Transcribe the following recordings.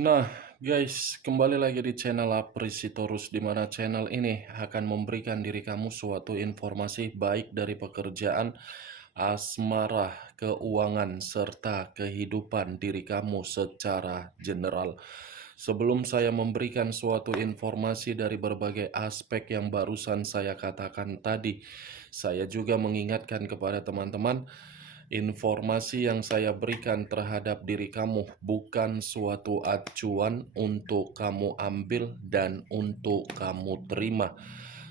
Nah, guys, kembali lagi di channel Aprisitorus, di mana channel ini akan memberikan diri kamu suatu informasi baik dari pekerjaan, asmara, keuangan, serta kehidupan diri kamu secara general. Sebelum saya memberikan suatu informasi dari berbagai aspek yang barusan saya katakan tadi, saya juga mengingatkan kepada teman-teman, informasi yang saya berikan terhadap diri kamu bukan suatu acuan untuk kamu ambil dan untuk kamu terima.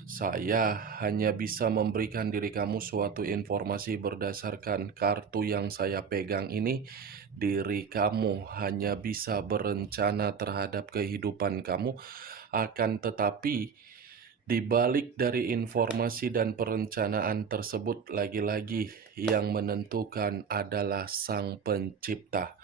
Saya hanya bisa memberikan diri kamu suatu informasi berdasarkan kartu yang saya pegang ini. Diri kamu hanya bisa berencana terhadap kehidupan kamu, akan tetapi di balik dari informasi dan perencanaan tersebut, lagi-lagi yang menentukan adalah Sang Pencipta.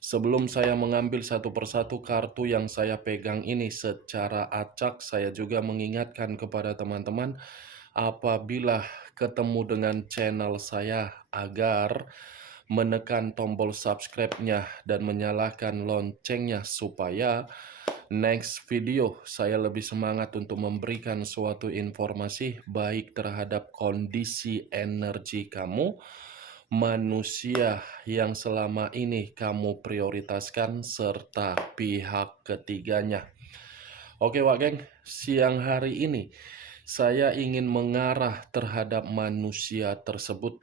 Sebelum saya mengambil satu persatu kartu yang saya pegang ini secara acak, saya juga mengingatkan kepada teman-teman, apabila ketemu dengan channel saya, agar menekan tombol subscribe-nya dan menyalakan loncengnya supaya next video saya lebih semangat untuk memberikan suatu informasi baik terhadap kondisi energi kamu, manusia yang selama ini kamu prioritaskan, serta pihak ketiganya. Oke Wak Geng, siang hari ini saya ingin mengarah terhadap manusia tersebut.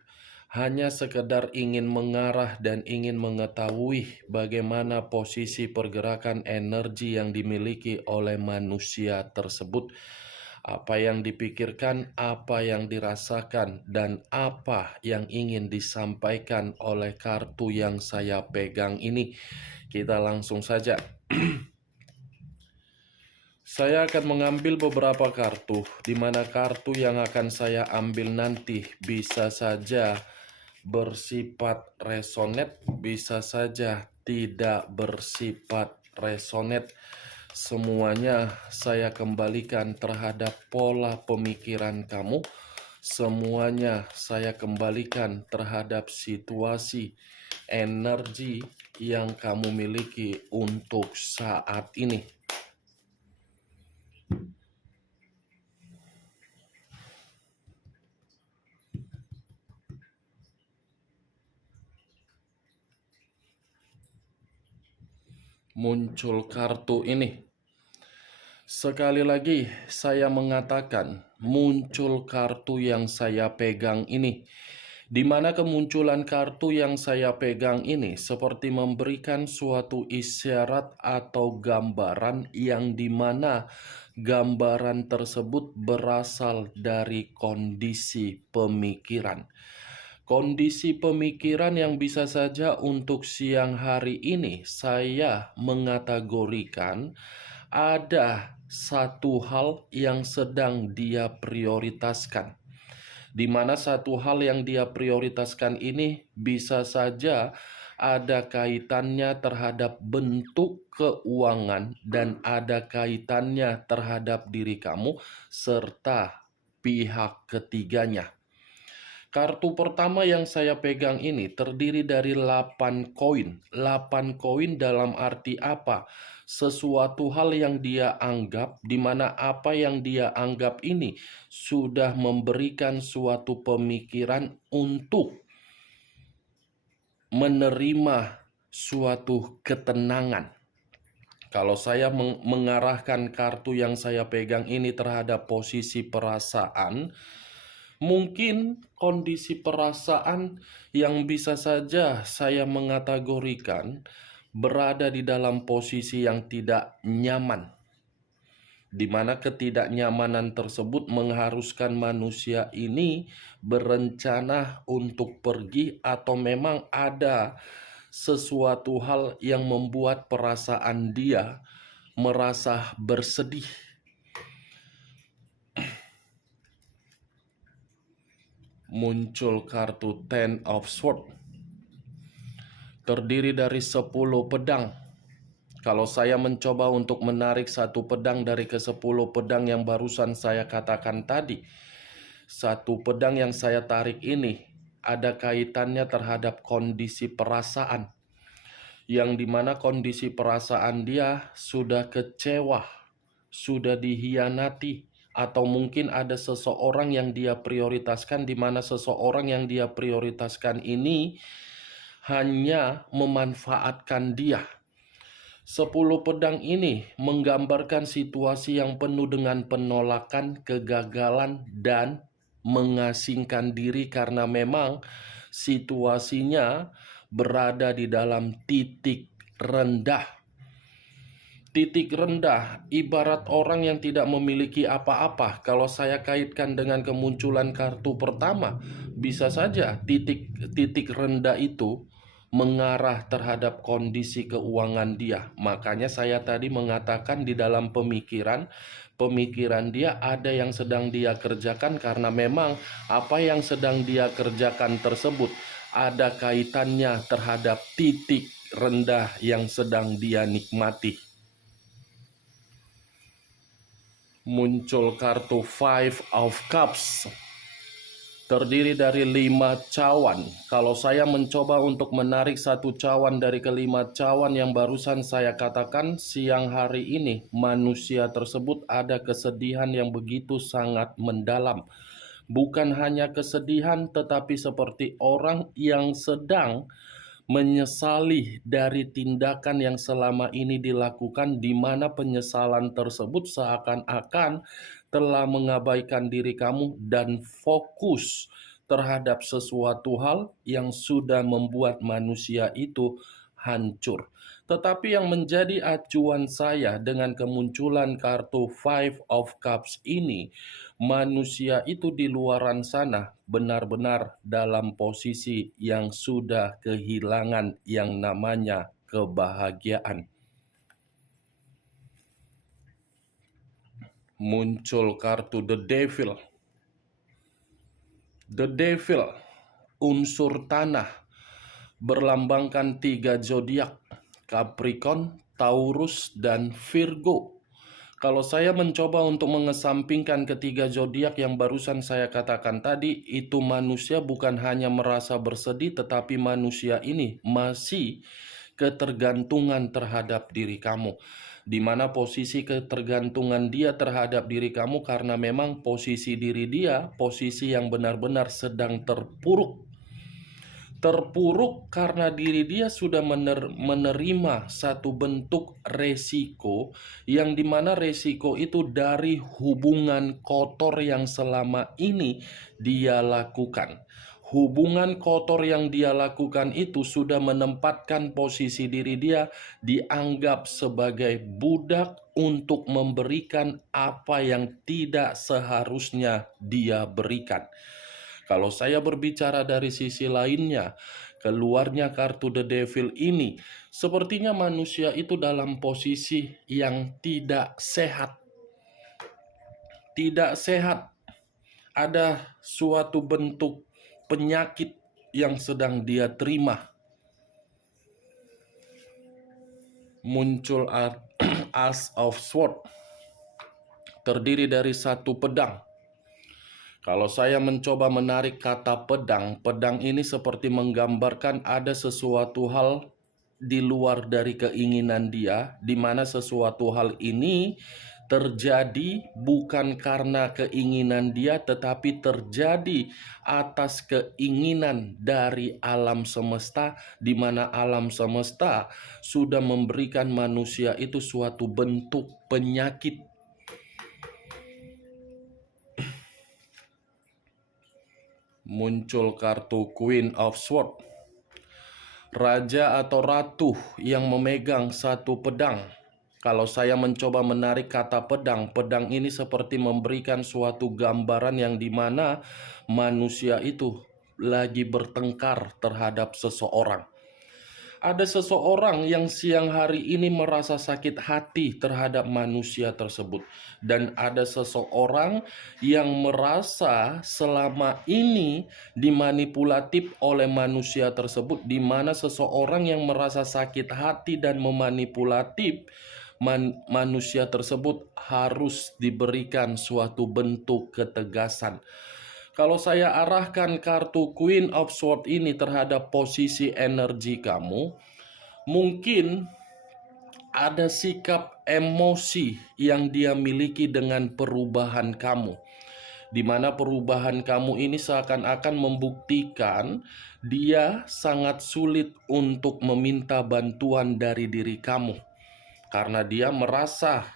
Hanya sekedar ingin mengarah dan ingin mengetahui bagaimana posisi pergerakan energi yang dimiliki oleh manusia tersebut. Apa yang dipikirkan, apa yang dirasakan, dan apa yang ingin disampaikan oleh kartu yang saya pegang ini. Kita langsung saja. Saya akan mengambil beberapa kartu, di mana kartu yang akan saya ambil nanti bisa saja bersifat resonate, bisa saja tidak bersifat resonate. Semuanya saya kembalikan terhadap pola pemikiran kamu. Semuanya saya kembalikan terhadap situasi energi yang kamu miliki untuk saat ini. Muncul kartu ini. Sekali lagi saya mengatakan, muncul kartu yang saya pegang ini. Di mana kemunculan kartu yang saya pegang ini seperti memberikan suatu isyarat atau gambaran yang dimana gambaran tersebut berasal dari kondisi pemikiran. Kondisi pemikiran yang bisa saja untuk siang hari ini saya mengategorikan ada satu hal yang sedang dia prioritaskan. Di mana satu hal yang dia prioritaskan ini bisa saja ada kaitannya terhadap bentuk keuangan dan ada kaitannya terhadap diri kamu serta pihak ketiganya. Kartu pertama yang saya pegang ini terdiri dari 8 koin. 8 koin dalam arti apa? Sesuatu hal yang dia anggap, di mana apa yang dia anggap ini sudah memberikan suatu pemikiran untuk menerima suatu ketenangan. Kalau saya mengarahkan kartu yang saya pegang ini terhadap posisi perasaan, mungkin kondisi perasaan yang bisa saja saya mengategorikan berada di dalam posisi yang tidak nyaman, di mana ketidaknyamanan tersebut mengharuskan manusia ini berencana untuk pergi, atau memang ada sesuatu hal yang membuat perasaan dia merasa bersedih. Muncul kartu Ten of Swords, terdiri dari 10 pedang. Kalau saya mencoba untuk menarik satu pedang dari ke-10 pedang yang barusan saya katakan tadi, satu pedang yang saya tarik ini ada kaitannya terhadap kondisi perasaan. yang dimana kondisi perasaan dia sudah kecewa, sudah dihianati, atau mungkin ada seseorang yang dia prioritaskan, di mana seseorang yang dia prioritaskan ini hanya memanfaatkan dia. 10 pedang ini menggambarkan situasi yang penuh dengan penolakan, kegagalan, dan mengasingkan diri karena memang situasinya berada di dalam titik rendah. Titik rendah ibarat orang yang tidak memiliki apa-apa. Kalau saya kaitkan dengan kemunculan kartu pertama, bisa saja titik rendah itu mengarah terhadap kondisi keuangan dia. Makanya saya tadi mengatakan di dalam pemikiran dia ada yang sedang dia kerjakan, karena memang apa yang sedang dia kerjakan tersebut ada kaitannya terhadap titik rendah yang sedang dia nikmati. Muncul kartu Five of Cups, terdiri dari 5 cawan. Kalau saya mencoba untuk menarik satu cawan dari kelima cawan yang barusan saya katakan, siang hari ini manusia tersebut ada kesedihan yang begitu sangat mendalam. Bukan hanya kesedihan, tetapi seperti orang yang sedang menyesali dari tindakan yang selama ini dilakukan, di mana penyesalan tersebut seakan-akan telah mengabaikan diri kamu dan fokus terhadap sesuatu hal yang sudah membuat manusia itu hancur. Tetapi yang menjadi acuan saya dengan kemunculan kartu Five of Cups ini, manusia itu di luaran sana benar-benar dalam posisi yang sudah kehilangan yang namanya kebahagiaan. Muncul kartu The Devil. The Devil, unsur tanah, berlambangkan 3 zodiak, Capricorn, Taurus, dan Virgo. Kalau saya mencoba untuk mengesampingkan ketiga zodiak yang barusan saya katakan tadi, itu manusia bukan hanya merasa bersedih, tetapi manusia ini masih ketergantungan terhadap diri kamu. Di mana posisi ketergantungan dia terhadap diri kamu karena memang posisi diri dia, posisi yang benar-benar sedang terpuruk. Terpuruk karena diri dia sudah menerima satu bentuk resiko, yang dimana resiko itu dari hubungan kotor yang selama ini dia lakukan. Hubungan kotor yang dia lakukan itu sudah menempatkan posisi diri dia dianggap sebagai budak untuk memberikan apa yang tidak seharusnya dia berikan. Kalau saya berbicara dari sisi lainnya, keluarnya kartu The Devil ini, sepertinya manusia itu dalam posisi yang tidak sehat. Tidak sehat. Ada suatu bentuk penyakit yang sedang dia terima. Muncul Ace of Swords, terdiri dari 1 pedang. Kalau saya mencoba menarik kata pedang, pedang ini seperti menggambarkan ada sesuatu hal di luar dari keinginan dia, di mana sesuatu hal ini terjadi bukan karena keinginan dia, tetapi terjadi atas keinginan dari alam semesta, di mana alam semesta sudah memberikan manusia itu suatu bentuk penyakit. Muncul kartu Queen of Swords, raja atau ratu yang memegang 1 pedang. Kalau saya mencoba menarik kata pedang, pedang ini seperti memberikan suatu gambaran yang dimana manusia itu lagi bertengkar terhadap seseorang. Ada seseorang yang siang hari ini merasa sakit hati terhadap manusia tersebut. Dan ada seseorang yang merasa selama ini dimanipulatif oleh manusia tersebut, di mana seseorang yang merasa sakit hati dan memanipulatif manusia tersebut harus diberikan suatu bentuk ketegasan. Kalau saya arahkan kartu Queen of Swords ini terhadap posisi energi kamu, Mungkin ada sikap emosi yang dia miliki dengan perubahan kamu, di mana perubahan kamu ini seakan-akan membuktikan dia sangat sulit untuk meminta bantuan dari diri kamu, karena dia merasa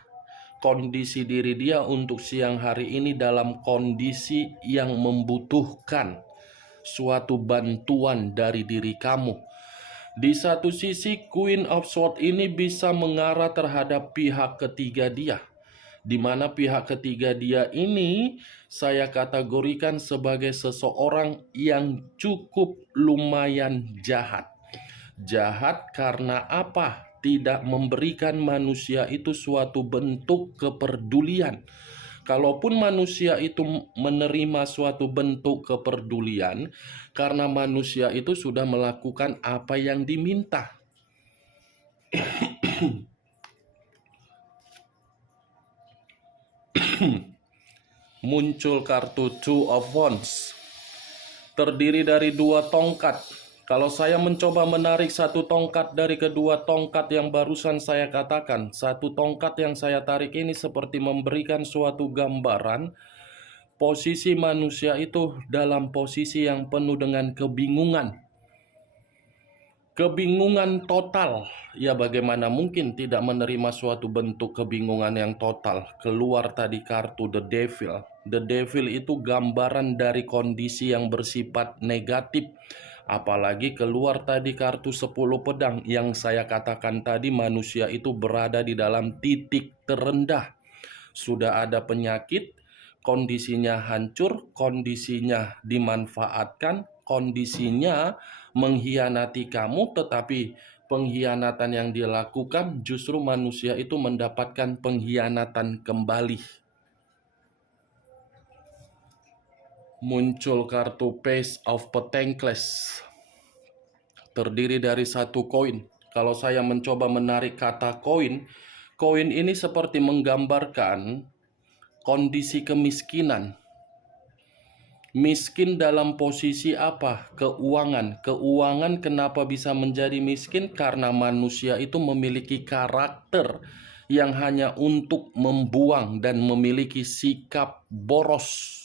kondisi diri dia untuk siang hari ini dalam kondisi yang membutuhkan suatu bantuan dari diri kamu. Di satu sisi, Queen of Swords ini bisa mengarah terhadap pihak ketiga dia, di mana pihak ketiga dia ini saya kategorikan sebagai seseorang yang cukup lumayan jahat. Jahat karena apa? Tidak memberikan manusia itu suatu bentuk kepedulian. Kalaupun manusia itu menerima suatu bentuk kepedulian, karena manusia itu sudah melakukan apa yang diminta. Muncul kartu Two of Wands, terdiri dari 2 tongkat. Kalau saya mencoba menarik satu tongkat dari kedua tongkat yang barusan saya katakan, satu tongkat yang saya tarik ini seperti memberikan suatu gambaran posisi manusia itu dalam posisi yang penuh dengan kebingungan. Kebingungan total. Ya, bagaimana mungkin tidak menerima suatu bentuk kebingungan yang total? Keluar tadi kartu The Devil. The Devil itu gambaran dari kondisi yang bersifat negatif. Apalagi keluar tadi kartu 10 pedang yang saya katakan tadi, manusia itu berada di dalam titik terendah. Sudah ada penyakit, kondisinya hancur, kondisinya dimanfaatkan, kondisinya mengkhianati kamu, tetapi pengkhianatan yang dilakukan justru manusia itu mendapatkan pengkhianatan kembali. Muncul kartu Page of Pentacles, terdiri dari 1 koin. Kalau saya mencoba menarik kata koin, koin ini seperti menggambarkan kondisi kemiskinan. Miskin dalam posisi apa? Keuangan. Keuangan kenapa bisa menjadi miskin? Karena manusia itu memiliki karakter yang hanya untuk membuang dan memiliki sikap boros.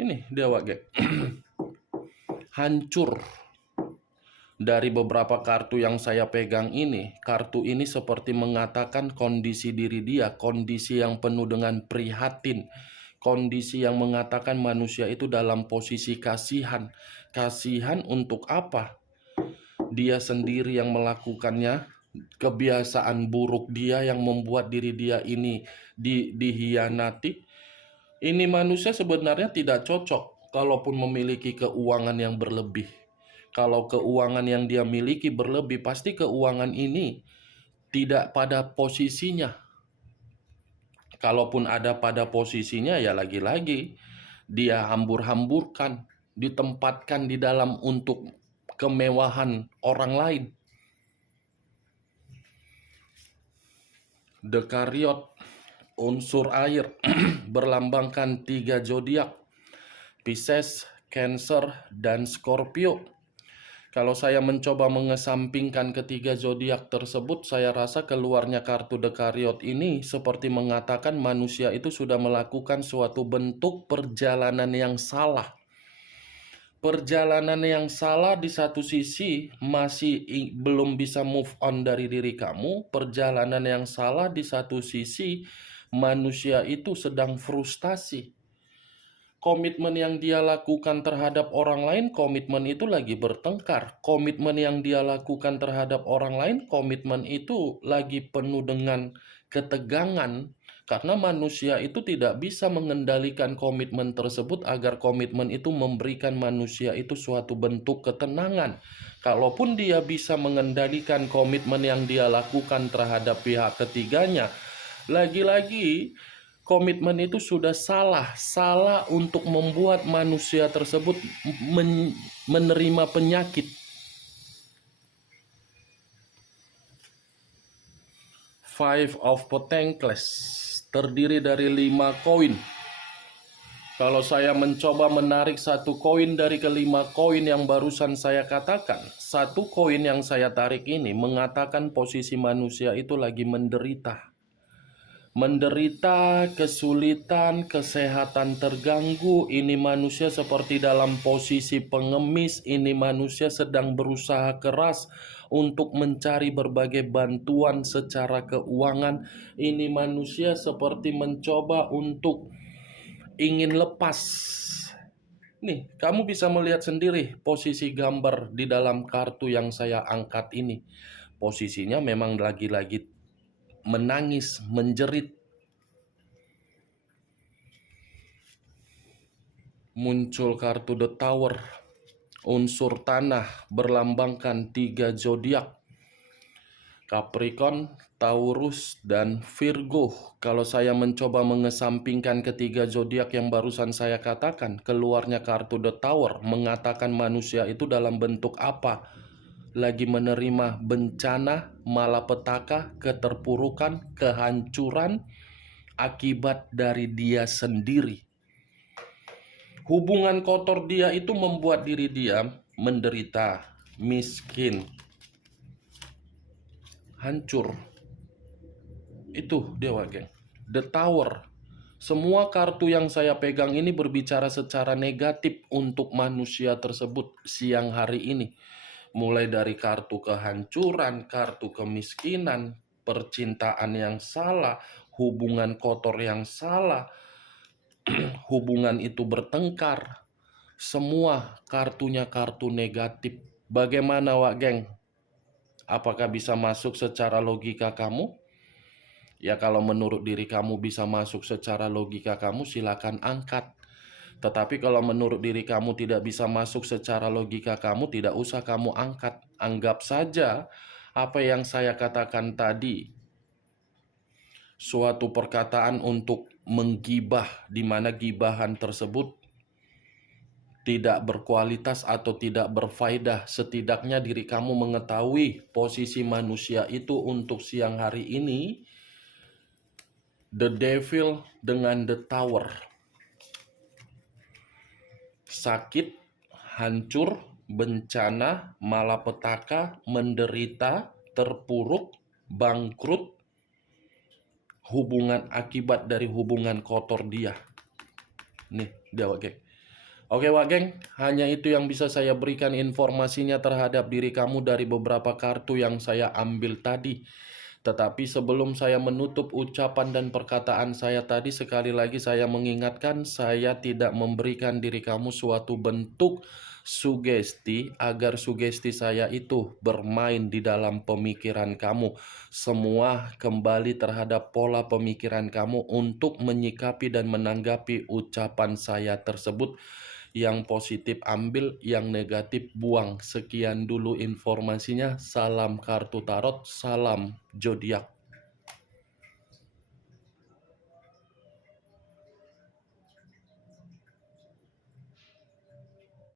Ini dia wage. Hancur. Dari beberapa kartu yang saya pegang ini, kartu ini seperti mengatakan kondisi diri dia, kondisi yang penuh dengan prihatin, kondisi yang mengatakan manusia itu dalam posisi kasihan. Kasihan untuk apa? Dia sendiri yang melakukannya, kebiasaan buruk dia yang membuat diri dia ini dihianati. Ini manusia sebenarnya tidak cocok kalaupun memiliki keuangan yang berlebih. Kalau keuangan yang dia miliki berlebih, pasti keuangan ini tidak pada posisinya. Kalaupun ada pada posisinya, ya lagi-lagi dia hambur-hamburkan, ditempatkan di dalam untuk kemewahan orang lain. The Chariot, unsur air, berlambangkan 3 zodiak, Pisces, Cancer, dan Scorpio. Kalau saya mencoba mengesampingkan ketiga zodiak tersebut, saya rasa keluarnya kartu The Chariot ini seperti mengatakan manusia itu sudah melakukan suatu bentuk perjalanan yang salah. Perjalanan yang salah di satu sisi masih belum bisa move on dari diri kamu. Perjalanan yang salah di satu sisi manusia itu sedang frustasi. Komitmen yang dia lakukan terhadap orang lain, komitmen itu lagi bertengkar. Komitmen yang dia lakukan terhadap orang lain, komitmen itu lagi penuh dengan ketegangan. Karena manusia itu tidak bisa mengendalikan komitmen tersebut agar komitmen itu memberikan manusia itu suatu bentuk ketenangan. Kalaupun dia bisa mengendalikan komitmen yang dia lakukan terhadap pihak ketiganya, lagi-lagi komitmen itu sudah salah. Salah untuk membuat manusia tersebut menerima penyakit. Five of Pentacles, terdiri dari 5 koin. Kalau saya mencoba menarik satu koin dari kelima koin yang barusan saya katakan, satu koin yang saya tarik ini mengatakan posisi manusia itu lagi menderita. Menderita, kesulitan, kesehatan terganggu, ini manusia seperti dalam posisi pengemis, ini manusia sedang berusaha keras untuk mencari berbagai bantuan secara keuangan, ini manusia seperti mencoba untuk ingin lepas. Nih, kamu bisa melihat sendiri posisi gambar di dalam kartu yang saya angkat ini. Posisinya memang lagi-lagi menangis, menjerit. Muncul kartu The Tower, unsur tanah berlambangkan 3 zodiak, Capricorn, Taurus, dan Virgo. Kalau saya mencoba mengesampingkan ketiga zodiak yang barusan saya katakan, keluarnya kartu The Tower mengatakan manusia itu dalam bentuk apa? Lagi menerima bencana, malapetaka, keterpurukan, kehancuran akibat dari dia sendiri. Hubungan kotor dia itu membuat diri dia menderita, miskin, hancur. Itu dia, geng. The Tower. Semua kartu yang saya pegang ini berbicara secara negatif untuk manusia tersebut siang hari ini. Mulai dari kartu kehancuran, kartu kemiskinan, percintaan yang salah, hubungan kotor yang salah, hubungan itu bertengkar. Semua kartunya kartu negatif. Bagaimana, Wak Geng? Apakah bisa masuk secara logika kamu? Ya, kalau menurut diri kamu bisa masuk secara logika kamu, silakan angkat. Tetapi kalau menurut diri kamu tidak bisa masuk secara logika kamu, tidak usah kamu angkat. Anggap saja apa yang saya katakan tadi suatu perkataan untuk menggibah, di mana gibahan tersebut tidak berkualitas atau tidak berfaedah. Setidaknya diri kamu mengetahui posisi manusia itu untuk siang hari ini. The Devil dengan The Tower. Sakit, hancur, bencana, malapetaka, menderita, terpuruk, bangkrut, hubungan akibat dari hubungan kotor dia. Nih, dia, Wak Geng. Oke, Wak Geng, hanya itu yang bisa saya berikan informasinya terhadap diri kamu dari beberapa kartu yang saya ambil tadi. Tetapi sebelum saya menutup ucapan dan perkataan saya tadi, sekali lagi saya mengingatkan, saya tidak memberikan diri kamu suatu bentuk sugesti agar sugesti saya itu bermain di dalam pemikiran kamu. Semua kembali terhadap pola pemikiran kamu untuk menyikapi dan menanggapi ucapan saya tersebut. Yang positif ambil, yang negatif buang. Sekian dulu informasinya. Salam kartu tarot, salam zodiak.